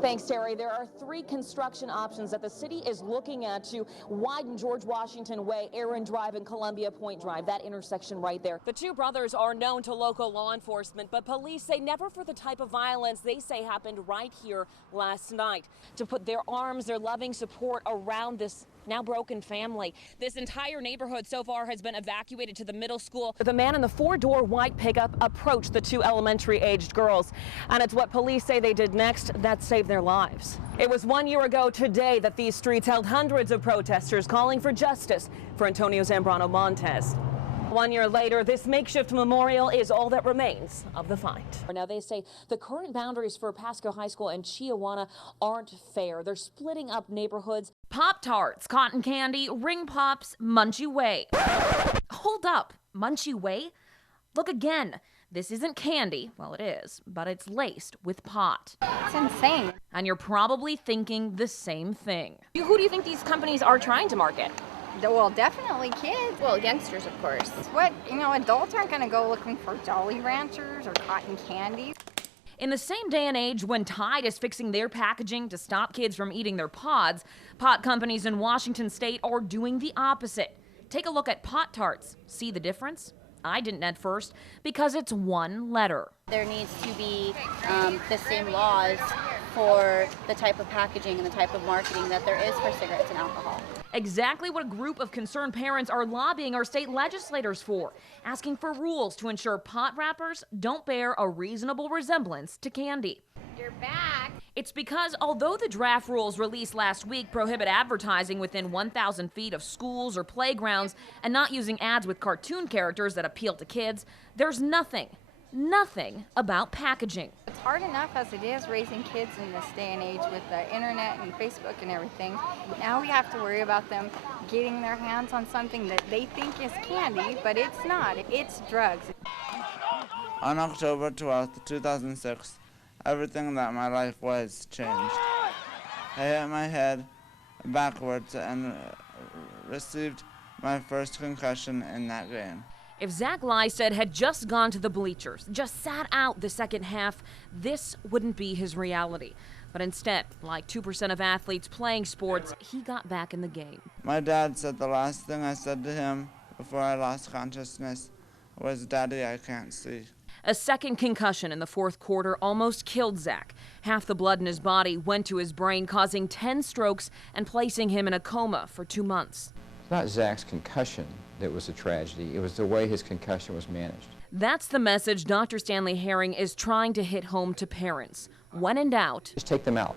Thanks, Terry. There are 3 construction options that the city is looking at to widen George Washington Way, Aaron Drive, and Columbia Point Drive, that intersection right there. The 2 brothers are known to local law enforcement, but police say never for the type of violence they say happened right here last night. To put their arms, their loving support around this now broken family. This entire neighborhood so far has been evacuated to the middle school. The man in the 4-door white pickup approached the 2 elementary-aged girls, and it's what police say they did next that saved their lives. It was 1 year ago today that these streets held hundreds of protesters calling for justice for Antonio Zambrano Montes. 1 year later, this makeshift memorial is all that remains of the fight. Now, they say the current boundaries for Pasco High School and Chiawana aren't fair. They're splitting up neighborhoods. Pop-Tarts, cotton candy, ring pops, Munchie Way. Hold up, Munchie Way? Look again. This isn't candy. Well, it is, but it's laced with pot. It's insane. And you're probably thinking the same thing. Who do you think these companies are trying to market? Well, definitely kids. Well, youngsters, of course. What, adults aren't going to go looking for Jolly Ranchers or cotton candy. In the same day and age when Tide is fixing their packaging to stop kids from eating their pods, pot companies in Washington state are doing the opposite. Take a look at Pop-Tarts. See the difference? I didn't at first because it's one letter. There needs to be the same laws for the type of packaging and the type of marketing that there is for cigarettes and alcohol. Exactly what a group of concerned parents are lobbying our state legislators for, asking for rules to ensure pot wrappers don't bear a reasonable resemblance to candy. You're back. It's because although the draft rules released last week prohibit advertising within 1,000 feet of schools or playgrounds and not using ads with cartoon characters that appeal to kids, there's nothing about packaging. It's hard enough as it is raising kids in this day and age with the internet and Facebook and everything. Now we have to worry about them getting their hands on something that they think is candy, but it's not. It's drugs. On October 12th, 2006, everything that my life was changed. I hit my head backwards and received my first concussion in that game. If Zach Lystedt had just gone to the bleachers, just sat out the second half, this wouldn't be his reality. But instead, like 2% of athletes playing sports, he got back in the game. My dad said the last thing I said to him before I lost consciousness was, "Daddy, I can't see." A second concussion in the fourth quarter almost killed Zach. Half the blood in his body went to his brain, causing 10 strokes and placing him in a coma for 2 months. It's not Zach's concussion that was a tragedy. It was the way his concussion was managed. That's the message Dr. Stanley Herring is trying to hit home to parents. When in doubt, Just take them out.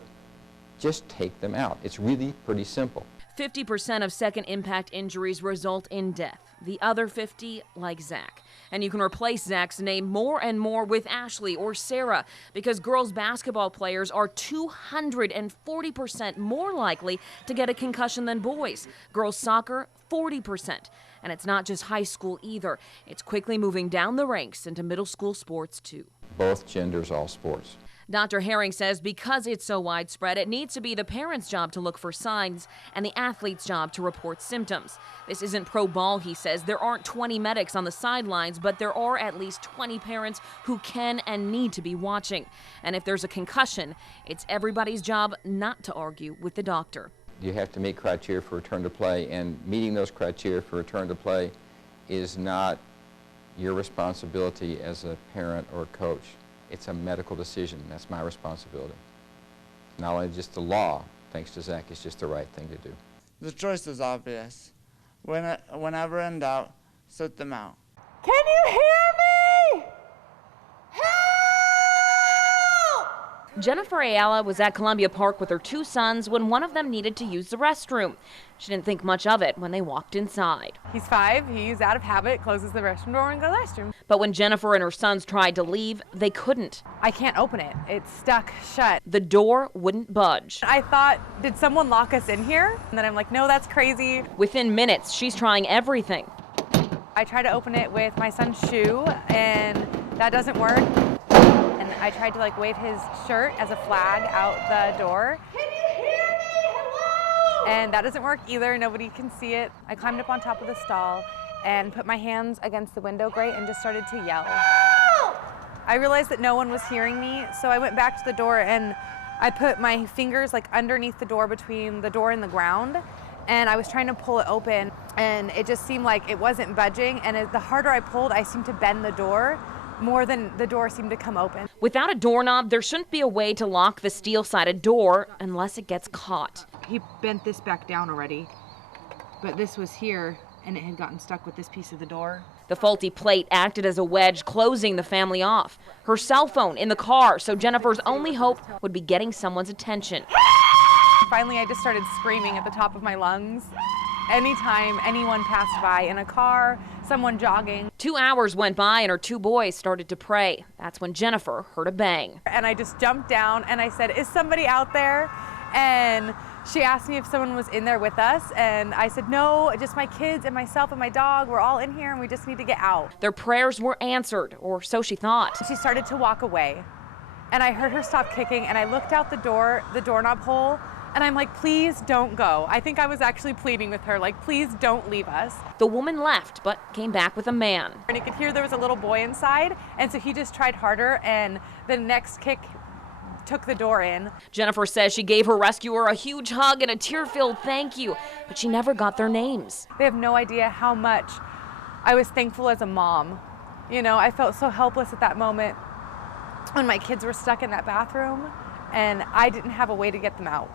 Just take them out. It's really pretty simple. 50% of second impact injuries result in death. The other 50, like Zach. And you can replace Zach's name more and more with Ashley or Sarah because girls basketball players are 240% more likely to get a concussion than boys. Girls soccer, 40%. And it's not just high school either. It's quickly moving down the ranks into middle school sports too. Both genders, all sports. Dr. Herring says because it's so widespread, it needs to be the parent's job to look for signs and the athlete's job to report symptoms. This isn't pro ball, he says. There aren't 20 medics on the sidelines, but there are at least 20 parents who can and need to be watching. And if there's a concussion, it's everybody's job not to argue with the doctor. You have to meet criteria for return to play, and meeting those criteria for return to play is not your responsibility as a parent or coach. It's a medical decision. That's my responsibility. Not only just the law, thanks to Zach, it's just the right thing to do. The choice is obvious. Whenever in doubt, sit them out. Can you hear me? Jennifer Ayala was at Columbia Park with her 2 sons when one of them needed to use the restroom. She didn't think much of it when they walked inside. He's 5, he's out of habit, closes the restroom door and goes to the restroom. But when Jennifer and her sons tried to leave, they couldn't. I can't open it. It's stuck shut. The door wouldn't budge. I thought, did someone lock us in here? And then I'm like, no, that's crazy. Within minutes, she's trying everything. I tried to open it with my son's shoe, and that doesn't work. And I tried to wave his shirt as a flag out the door. Can you hear me? Hello? And that doesn't work either. Nobody can see it. I climbed up on top of the stall and put my hands against the window grate and just started to yell. I realized that no one was hearing me, so I went back to the door and I put my fingers like underneath the door, between the door and the ground, and I was trying to pull it open, and it just seemed like it wasn't budging, and the harder I pulled, I seemed to bend the door more than the door seemed to come open. Without a doorknob, there shouldn't be a way to lock the steel-sided door unless it gets caught. He bent this back down already, but this was here, and it had gotten stuck with this piece of the door. The faulty plate acted as a wedge, closing the family off. Her cell phone in the car, so Jennifer's only hope would be getting someone's attention. Finally, I just started screaming at the top of my lungs. Anytime anyone passed by, in a car, someone jogging. 2 hours went by and her 2 boys started to pray. That's when Jennifer heard a bang. And I just jumped down and I said, "Is somebody out there?" And she asked me if someone was in there with us, and I said, "No, just my kids and myself and my dog. We're all in here and we just need to get out." Their prayers were answered, or so she thought. She started to walk away, and I heard her stop kicking, and I looked out the doorknob hole, and I'm like, "Please don't go." I think I was actually pleading with her, like, "Please don't leave us." The woman left, but came back with a man. And you could hear there was a little boy inside, and so he just tried harder, and the next kick took the door in. Jennifer says she gave her rescuer a huge hug and a tear-filled thank you, but she never got their names. They have no idea how much I was thankful as a mom. You know, I felt so helpless at that moment when my kids were stuck in that bathroom, and I didn't have a way to get them out.